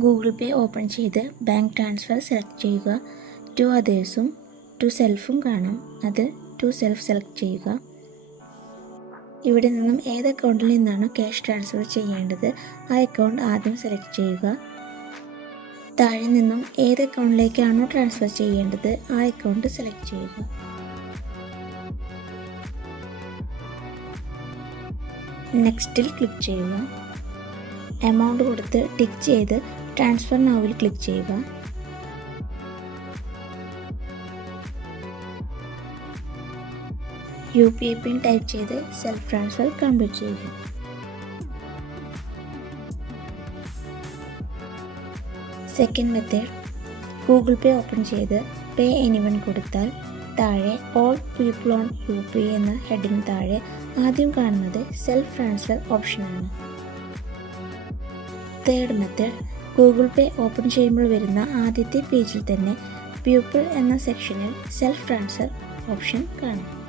Google പേ open ചെയ്ത് bank transfer select ചെയ്യുക. To അതേഴ്സും to സെൽഫും കാണാം. അതിൽ ടു സെൽഫ് സെലക്ട് ചെയ്യുക. ഇവിടെ നിന്നും ഏത് അക്കൗണ്ടിൽ നിന്നാണോ ക്യാഷ് ട്രാൻസ്ഫർ ചെയ്യേണ്ടത് ആ അക്കൗണ്ട് ആദ്യം സെലക്ട് ചെയ്യുക. താഴെ നിന്നും ഏത് അക്കൗണ്ടിലേക്കാണോ ട്രാൻസ്ഫർ ചെയ്യേണ്ടത് ആ അക്കൗണ്ട് സെലക്ട് ചെയ്യുക. നെക്സ്റ്റിൽ ക്ലിക്ക് ചെയ്യുക. എമൗണ്ട് കൊടുത്ത് ടിക്ക് ചെയ്ത് ട്രാൻസ്ഫർ നൗവിൽ ക്ലിക്ക് ചെയ്യുക. UPI പിൻ ടൈപ്പ് ചെയ്ത് സെൽഫ് ട്രാൻസ്ഫർ കംപ്ലീറ്റ് ചെയ്യുക. സെക്കൻഡ് മെത്തേഡ്, ഗൂഗിൾ പേ ഓപ്പൺ ചെയ്ത് പേ എനിവൺ കൊടുത്താൽ താഴെ ഓൾ പീപ്പിൾ ഓൺ UPI എന്ന ഹെഡിന് താഴെ ആദ്യം കാണുന്നത് സെൽഫ് ട്രാൻസ്ഫർ ഓപ്ഷനാണ്. തേർഡ് മെത്തേഡ്, ഗൂഗിൾ പേ ഓപ്പൺ ചെയ്യുമ്പോൾ വരുന്ന ആദ്യത്തെ പേജിൽ തന്നെ പീപ്പിൾ എന്ന സെക്ഷനിൽ സെൽഫ് ട്രാൻസ്ഫർ ഓപ്ഷൻ കാണാം.